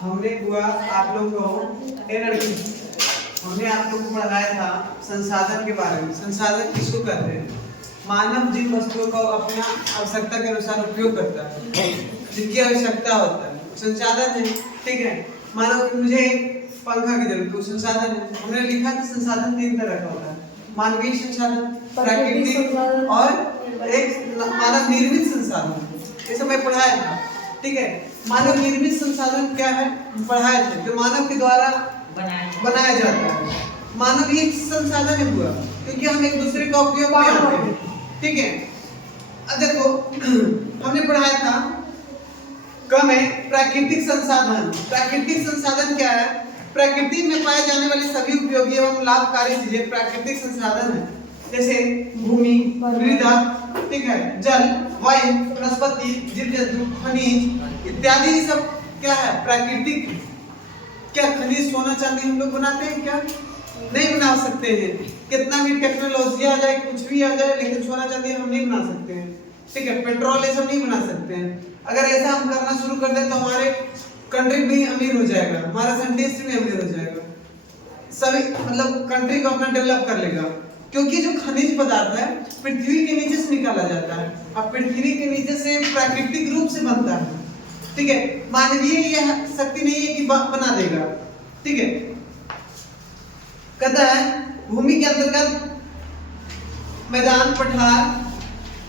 हमने हुआ आप लोग को हमने आप लोग को पढ़ाया था संसाधन के बारे में। संसाधन किसको कहते हैं? मानव जिन वस्तुओं का अपना आवश्यकता के अनुसार उपयोग करता है, जिनकी आवश्यकता होता है, संसाधन है। ठीक है, मानो कि मुझे पंखा की जरूरत है, संसाधन है। हमने लिखा कि संसाधन 3 तरह का होता है: मानवीय संसाधन, प्राकृतिक और एक मानव निर्मित संसाधन। ये सब मैं पढ़ाया था। ठीक है, मानव निर्मित संसाधन क्या है पढ़ाया था, जो मानव के द्वारा बनाया जाता है। मानवीय संसाधन है हुआ क्योंकि हम एक दूसरे का उपयोग करते हैं। ठीक है, अब देखो हमने पढ़ाया था क में प्राकृतिक संसाधन। प्राकृतिक संसाधन क्या है? प्रकृति में पाए जाने वाले सभी उपयोगी एवं लाभकारी चीजें प्राकृतिक संसाधन है, जैसे भूमि, मृदा, ठीक है, जल, वायु, वनस्पति, जीव जंतु, खनिज इत्यादि। सब क्या है? प्राकृतिक। क्या खनिज सोना चांदी हम लोग बनाते हैं क्या? नहीं बना सकते हैं। कितना भी टेक्नोलॉजी आ जाए, कुछ भी आ जाए, लेकिन सोना चांदी हम नहीं बना सकते हैं। ठीक है, पेट्रोल ये सब नहीं बना सकते हैं। अगर ऐसा हम करना शुरू कर दें तो हमारे कंट्री भी अमीर हो जाएगा, हमारा साइंटिस्ट भी अमीर हो जाएगा, सभी मतलब कंट्री को अपना डेवलप कर लेगा। क्योंकि जो खनिज पदार्थ है पृथ्वी के नीचे से निकाला जाता है और पृथ्वी के नीचे से प्राकृतिक रूप से बनता है। ठीक है, मानवीय यह शक्ति नहीं है कि बना देगा। ठीक है, कहता है भूमि के अंतर्गत मैदान, पठार,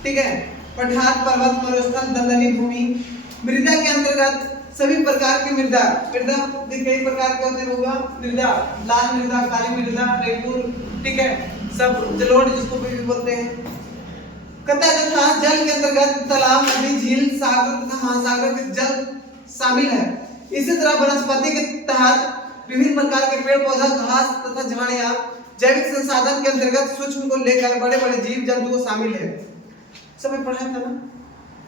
ठीक है, पठार, पर्वत, मरुस्थल, दलदली भूमि। मृदा के अंतर्गत सभी प्रकार की मृदा। मृदा कई प्रकार के होते हैं होगा मृदा, लाल मृदा, काली मृदा, रेतूर, ठीक है, सब जलोढ़ जिसको भी बोलते हैं। कहता है तथा जल के अंतर्गत तालाब, नदी, झील, सागर तथा महासागर के जल शामिल है। इसी तरह वनस्पति के तहत विभिन्न प्रकार के पेड़ पौधा, घास तथा झाड़ियां जैविक संसाधन के अंतर्गत सूक्ष्म को लेकर बड़े बड़े जीव जंतु को शामिल है। सब में पढ़ा था ना,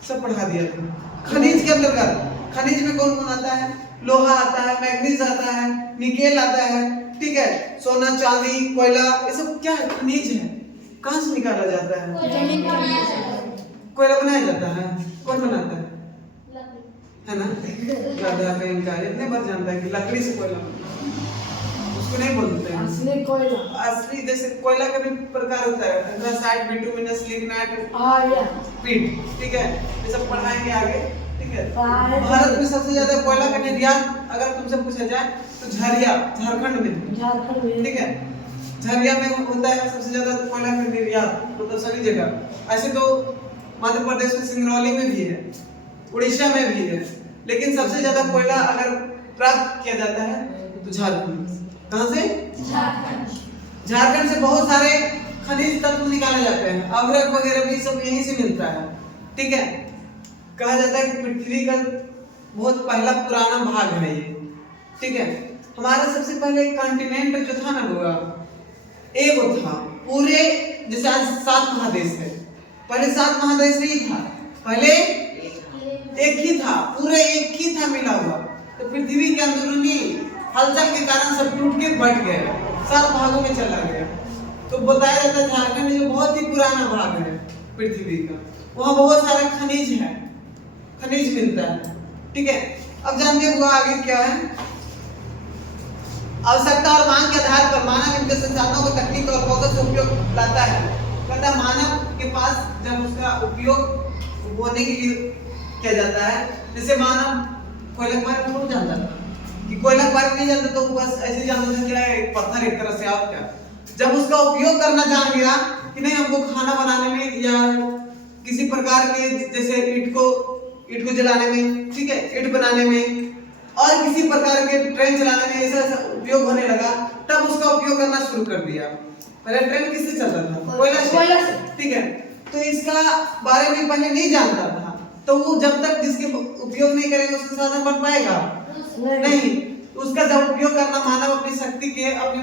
सब पढ़ा दिया था। खनिज के अंतर्गत, खनिज में कौन कौन आता है? लोहा आता है, मैग्नीज आता है, निकेल आता है, ठीक है, सोना, चांदी, कोयला, ये सब क्या है? खनिज है। कहाँ से निकाला जाता है? कोयला बनाया जाता है। कौन बनाता है? है ना, गाधा कहीं का इतने बार जानता है कि लकड़ी से कोयला उसको नहीं बोलते हैं असली कोयला। असली जैसे कोयला का भी प्रकार होता है, एंथ्रासाइट, बिटुमिनस, लिग्नाइट, पीट, ठीक है, ये सब पढ़ाएंगे आगे। ठीक है, भारत में सबसे ज्यादा कोयला का निर्यात अगर तुमसे पूछा जाए तो झरिया, झारखंड में, ठीक है, झरिया में होता है सबसे ज्यादा कोयला का निर्यात, मतलब सभी जगह। ऐसे तो मध्य प्रदेश में सिंगरौली में भी है, उड़ीसा में भी है, लेकिन सबसे ज्यादा कोयला अगर प्राप्त किया जाता है तो झारखंड। कहां से? झारखंड से बहुत सारे खनिज तत्व निकाले जाते हैं, अभ्रक वगैरह भी सब यहीं से मिलता है। ठीक है, कहा जाता है कि पृथ्वी का बहुत पहला पुराना भाग है ये। ठीक है, हमारा सबसे पहले कॉन्टिनेंट जो था ना हुआ एक था पूरे, जैसे आज 7 महादेश है, पहले 7 महादेश नहीं था, पहले एक ही था, पूरे एक ही था मिला हुआ। तो पृथ्वी के अंदरूनी हलचल के कारण सब टूट के बट गया, 7 भागों में चला गया। तो बताया जाता है झारखंड जो बहुत ही पुराना भाग है पृथ्वी का, वहाँ बहुत सारा खनिज है, खनिज मिलता है। ठीक है, अब जानते हुआ आगे क्या है? आवश्यकता और मांग के आधार पर मानव इनके संसाधनों को तकनीक और कौशल से उपयोग लाता है। कहता है मानव के पास जब उसका उपयोग होने के लिए किया जाता है, जैसे मानव कोयला के बारे में जानता था कि कोयला के बारे में नहीं जानता, तो बस ऐसे जानता था क्या है, पत्थर एक तरह से आप क्या। जब उसका उपयोग करना जान गया कि नहीं, हमको खाना बनाने में या किसी प्रकार के जैसे ईंट को जलाने में, ठीक है, ईंट बनाने में और किसी प्रकार के ट्रेन चलाने में ऐसा उपयोग होने लगा, तब उसका उपयोग करना शुरू कर दिया। पहले ट्रेन किससे चलता था? कोयला से। ठीक है, तो इसका बारे में पहले नहीं जानता था, तो वो जब तक जिसके उपयोग नहीं करेगा उसका साधन बन पाएगा नहीं। उसका जब उपयोग करना मानव अपनी शक्ति के, अपनी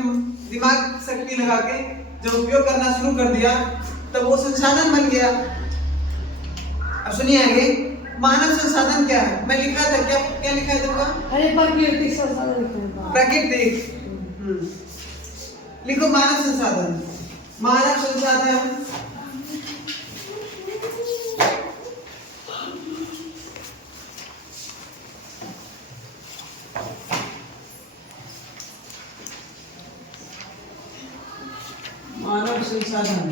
दिमाग शक्ति लगा के जब उपयोग करना शुरू कर दिया, तब वो संसाधन बन गया। अब सुनिए आगे, मानव संसाधन क्या है? मैं लिखा था, क्या लिखा है तुमका? अरे प्राकृतिक संसाधन। प्राकृतिक लिखो, मानव संसाधन। मानव संसाधन संसाधन,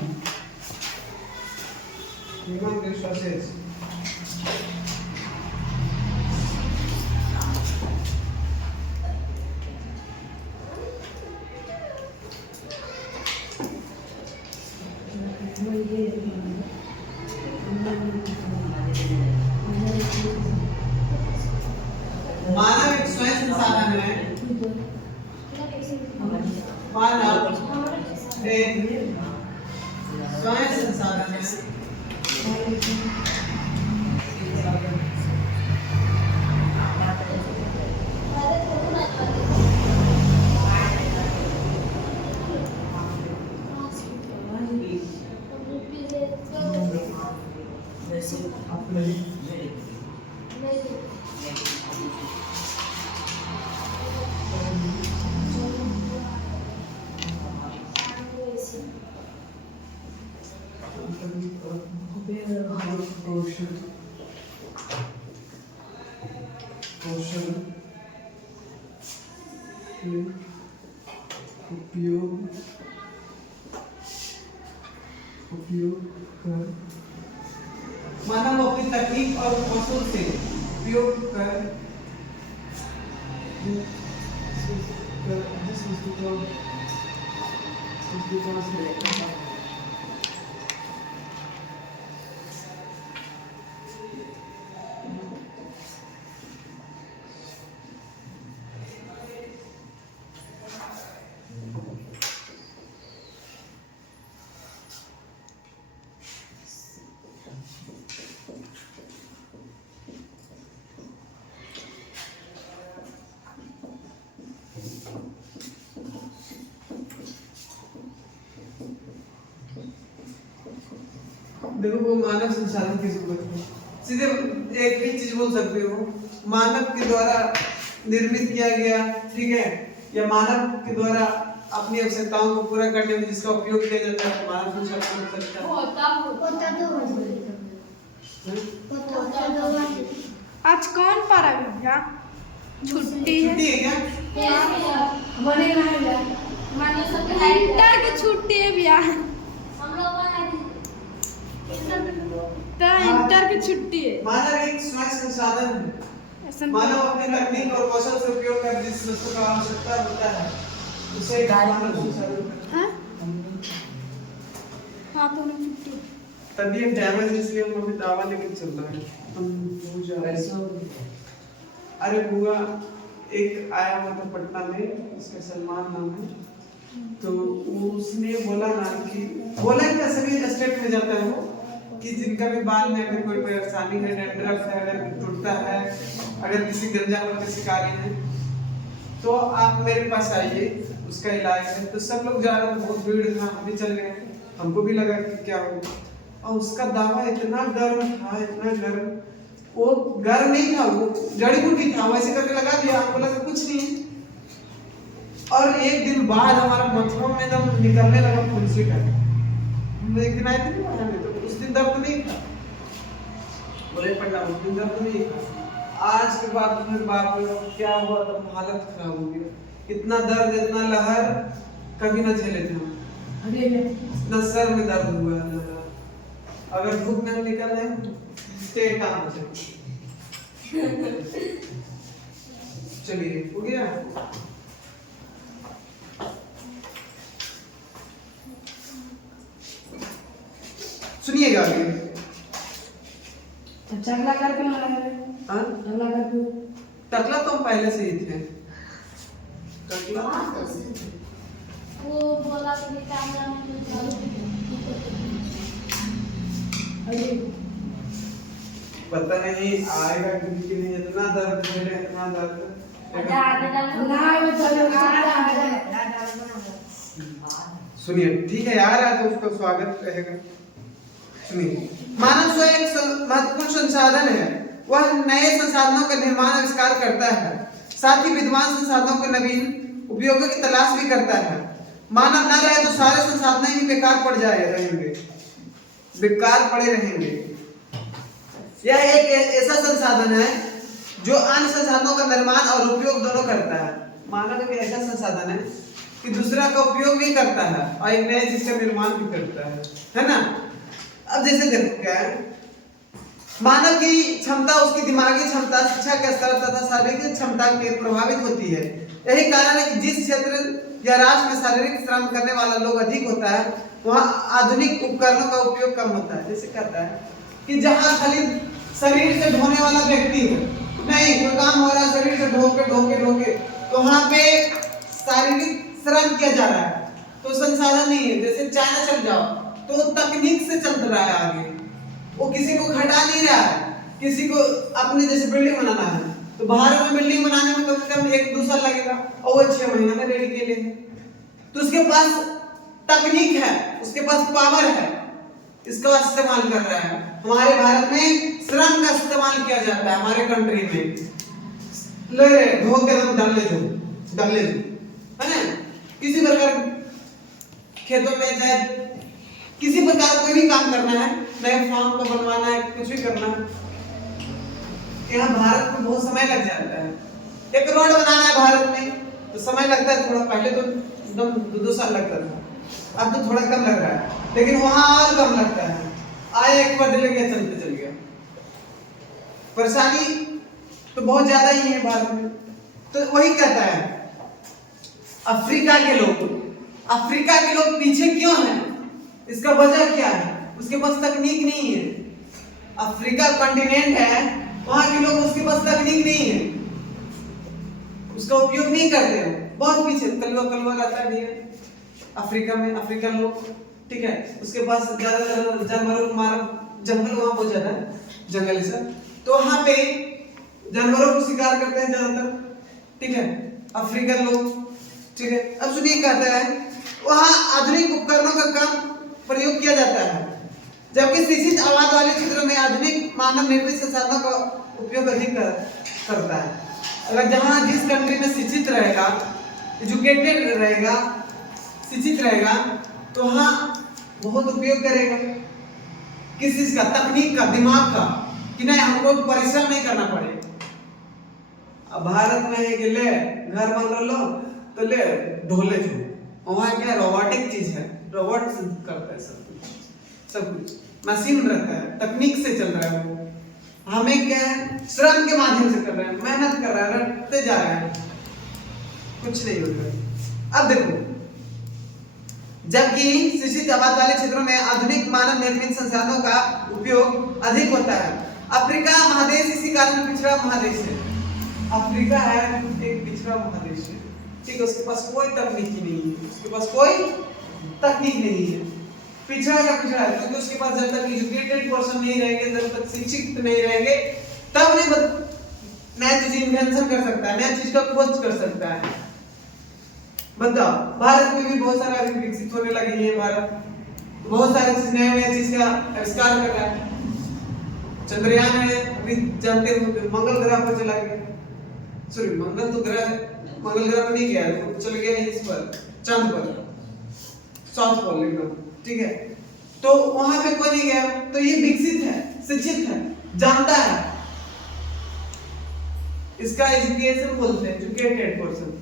ह्यूमन रिसोर्सेज। मानव एक स्वयं संसाधन है। मानव एक स्वयं संसाधन है। कौशल उपयोग कर मानव अपनी तकनीक और कौशल से उपयोग कर देखो वो मानव संसाधन की जरूरत है। सीधे एक भी चीज बोल सकते हो, मानव के द्वारा निर्मित किया गया, ठीक है, या मानव के द्वारा अपनी आवश्यकताओं को पूरा करने में जिसका उपयोग किया जाता है, मानव संसाधन हो सकता है। आज कौन पढ़ा भैया? छुट्टी है क्या? इंटर की छुट्टी है भैया, तो इंटर की छुट्टी है। मानव एक स्वयं संसाधन है। मानव अपनी तकनीक और कौशल से उपयोग कर जिस वस्तु का आवश्यकता होता है उसे मानव संसाधन। हाँ तो उन्हें छुट्टी। तभी एक डैमेज इसलिए हम अभी दावा लेकर चल रहे हैं। हम भूल जा रहे हैं। अरे बुआ एक आया हुआ था पटना में, उसका सलमान नाम है, तो उसने बोला ना कि बोला क्या सभी स्टेट में जाता है वो कि जिनका भी बाल में अगर कोई परेशानी है, डैंड्रफ है, अगर टूटता है, अगर किसी गंजा के शिकारी है तो आप मेरे पास आइए, उसका इलाज है। तो सब लोग जा रहे थे, बहुत भीड़ था, हम भी चल गए, हमको भी लगा कि क्या होगा। और उसका दावा इतना गर्म था, इतना गर्म, वो गर्म नहीं था, वो जड़ी बूटी था, वैसे करके लगा दिया, हमको लगा कुछ नहीं। और एक दिन बाद हमारा मथुरा में एकदम निकलने लगा फुंसी का। एक दिन आए थे ना, तो उस दिन दर्द नहीं था, बोले पढ़ना उस दिन दर्द नहीं था। आज के बाद फिर बाप रे क्या हुआ, तब हालत खराब हो गया। इतना दर्द, इतना लहर कभी ना झेले थे हम। इतना सर में दर्द हुआ है, अगर धूप में निकल रहे तो काम हो जाए। चलिए हो गया। सुनिएगा आगे। चगला करके ना लगे। हाँ? चगला करके। टकला तो हम पहले से ही थे। टकला। वो बोला कि कैमरा में कुछ अरे पता नहीं आएगा कि नहीं, इतना दर्द है, इतना दर्द। सुनिए ठीक है यार, आज उसका स्वागत रहेगा। सुनिए, मानव स्वयं एक महत्वपूर्ण संसाधन है। वह नए संसाधनों का निर्माण आविष्कार करता है, साथ ही विद्यमान संसाधनों के नवीन उपयोगों की तलाश भी करता है। मानव न रहे तो सारे संसाधन ही बेकार पड़ जाए रहेंगे, बेकार पड़े रहेंगे। यह एक ऐसा संसाधन है जो अन्य संसाधनों का निर्माण और उपयोग दोनों करता है। मानव एक ऐसा संसाधन है कि दूसरा का उपयोग भी करता है और एक नए चीज का निर्माण भी करता है ना। अब जैसे देखो क्या है, मानव की क्षमता, उसकी दिमागी क्षमता शिक्षा के स्तर तथा शारीरिक क्षमता के प्रभावित होती है। यही कारण है कि जिस क्षेत्र या राज्य में शारीरिक श्रम करने वाला लोग अधिक होता है वहाँ आधुनिक उपकरणों का उपयोग कम होता है। जैसे कहता है कि जहाँ खाली शरीर से ढोने वाला व्यक्ति हो, नहीं कोई काम हो रहा है शरीर से ढोके ढोके ढोके, तो वहाँ पे शारीरिक श्रम किया जा रहा है, तो संसाधन नहीं है। जैसे चाइना चल जाओ तो तकनीक से चल रहा है आगे, वो किसी को घटा नहीं रहा है। किसी को अपने जैसे बिल्डिंग बनाना है तो बाहर में बिल्डिंग बनाने में कम से कम 1-2 साल लगेगा और वो 6 महीने में रेडी के लिए, तो उसके पास तकनीक है, उसके पास पावर है, इसका इस्तेमाल कर रहा है। हमारे भारत में श्रम का इस्तेमाल किया जाता है। हमारे कंट्री में ले धो के तुम डाल ले दो, है ना। किसी प्रकार खेतों में चाहे किसी प्रकार कोई भी काम करना है, नए फार्म को बनवाना है, कुछ भी करना है, यहाँ भारत में बहुत समय लग जाता है। एक रोड बनाना है भारत में तो समय लगता है थोड़ा, पहले तो एकदम 2-2 साल लगता था, अब तो थोड़ा कम लग रहा है, लेकिन वहां और कम लगता है। आए एक बार चल गया, चलते चल गया। परेशानी तो बहुत ज्यादा ही है भारत में। तो वही कहता है अफ्रीका के लोग पीछे क्यों हैं, इसका वजह क्या है, उसके पास तकनीक नहीं है। अफ्रीका कॉन्टिनेंट है, वहां के लोग उसके पास तकनीक नहीं है, उसका उपयोग नहीं करते हैं, बहुत पीछे। कलवा रहता है अफ्रीका में, अफ्रीकन लोग, ठीक है। उसके पास ज्यादा जानवरों को मार, जंगल वहां बहुत ज्यादा है, जंगल है सब, तो वहां पे जानवरों को शिकार करते हैं ज्यादातर, ठीक है, अफ्रीकन लोग, ठीक है। अब सुनिए कहता है वहां आधुनिक उपकरणों का कम प्रयोग किया जाता है, जबकि शिक्षित आबाद वाले क्षेत्रों में आधुनिक मानव निर्मित संसाधनों का उपयोग अधिक करता है। अगर जहां जिस कंट्री में शिक्षित रहेगा, एजुकेटेड रहेगा, शिक्षित रहेगा, तो वहां बहुत उपयोग करेगा किस चीज का, तकनीक का, दिमाग का, कि नहीं हमको परिश्रम नहीं करना पड़े। अब भारत में है कि ले घर बन लो तो ले ढोले जो, वहां क्या रोबोटिक चीज है, रोबोट से करता है सब कुछ मशीन रहता है, तकनीक से चल रहा है। वो हमें क्या है, श्रम के माध्यम से कर रहे हैं, मेहनत कर रहे हैं, रटते जा रहे हैं, कुछ नहीं हो रहा। अब देखो, जबकि शिक्षित आबाद वाले क्षेत्रों में आधुनिक मानव निर्मित संसाधनों का उपयोग अधिक होता है। अफ्रीका महादेश इसी कारण पिछड़ा महादेश है। अफ्रीका है एक पिछड़ा महादेश है, ठीक है, उसके पास कोई तकनीक नहीं है, उसके पास कोई तकनीक नहीं है, पिछड़ा का पिछड़ा है, क्योंकि उसके पास जब तक एजुकेटेड पर्सन नहीं रहेंगे, जब तक शिक्षित नहीं रहेंगे, तब नहीं नया चीज इन्वेंशन कर सकता है, नया चीज का खोज कर सकता है। बताओ, भारत में भी बहुत सारा अभी विकसित होने लगी है, भारत बहुत सारे चीज नए चीज का आविष्कार कर रहा है। चंद्रयान है, अभी जानते हो मंगल ग्रह पर चला गया, सॉरी मंगल ग्रह पर नहीं गया, वो चल गया इस पर, चांद पर, साउथ पोल एकदम, ठीक है। तो वहां पे कोई नहीं गया, तो ये विकसित है, शिक्षित है, जानता है, इसका एजुकेशन बोलते हैं, एजुकेटेड पर्सन।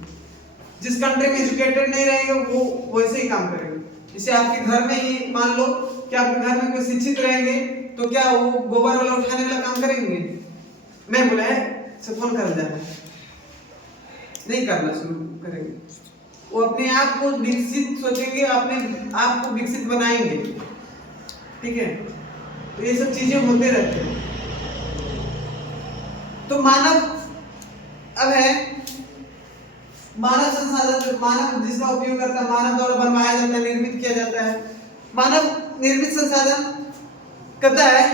जिस कंट्री में एजुकेटेड नहीं रहेंगे वो वैसे ही काम करेंगे। जैसे आपके घर में ही मान लो कि आपके घर में कोई शिक्षित रहेंगे तो क्या वो गोबर वाला उठाने वाला काम करेंगे? मैं बोला है से फोन कर जाए, नहीं करना शुरू करेंगे। वो अपने आप को विकसित सोचेंगे, अपने आप को विकसित बनाएंगे, ठीक है। तो ये सब चीजें होते रहते हैं। तो मानव अब है मानव संसाधन, मानव जिसका उपयोग करता है, मानव द्वारा बनवाया जाता है, निर्मित किया जाता है। मानव निर्मित संसाधन कहता है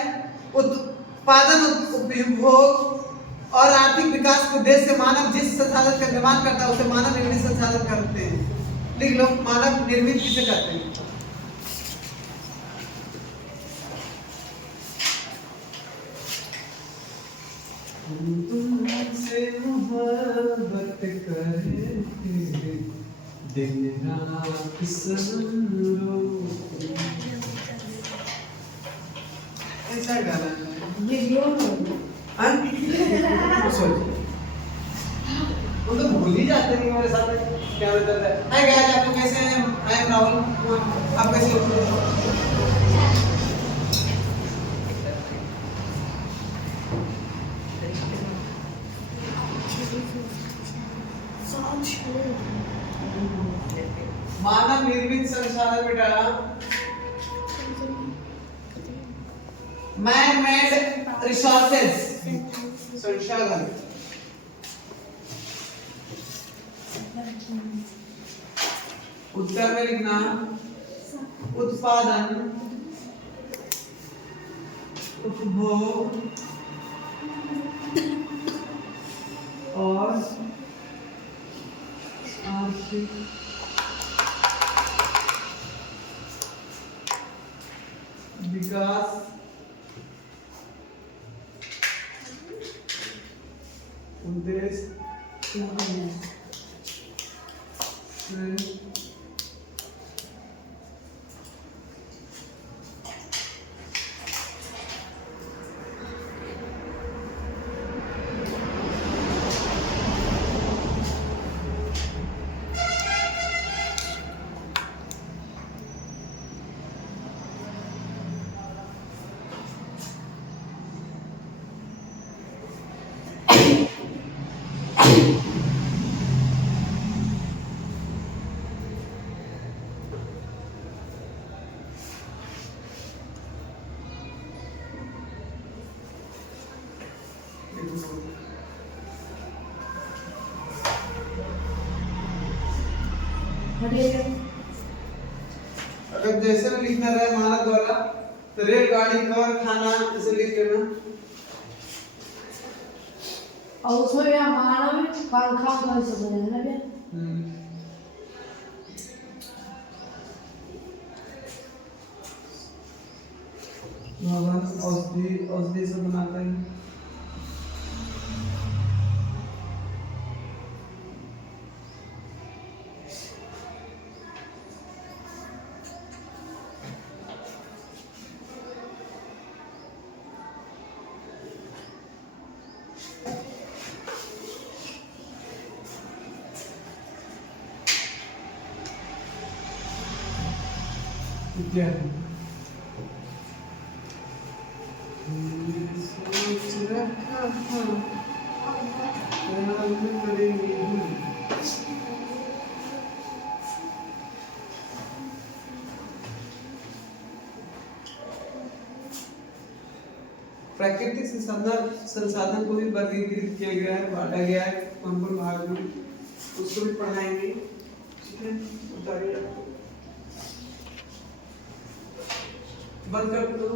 उत्पादन, उपभोग और आर्थिक विकास के उद्देश्य से मानव जिस संसाधन का निर्माण करता है उसे मानव निर्मित संसाधन कहते हैं। लिख लो, मानव निर्मित किसे कहते हैं? तुमसे मोहब्बत करते दिन रात सनम, ऐसा गाना है। वीडियो वो हम तो भूल ही जाते हैं कि हमारे साथ क्या होता है। हाय गाइस, आपको कैसे हैं? आई एम राहुल, आप कैसे हो? मानव निर्मित संसाधन बेटा, मैन मेड रिसोर्सेस, संसाधन। उत्तर में लिखना उत्पादन, उपभोग और आर्थिक विकास उद्देश्य से हटिए। अगर जैसे में लिखना रहे मानव द्वारा, तो रेलगाड़ी कवर खाना ऐसे लिख लेना। और उसमें भी हमारा भी पंखा का सब है ना क्या? भवन औषधि औषधि से बनाते हैं। इत्यादि। सोच रखा था प्यार करेंगे हम। प्राकृतिक संसाधन को भी वर्गीकृत किया गया है, बांटा गया है कौन कौन भाग में, उसको भी पढ़ाएंगे। ठीक है, उतारिए आपको बंद कर दो।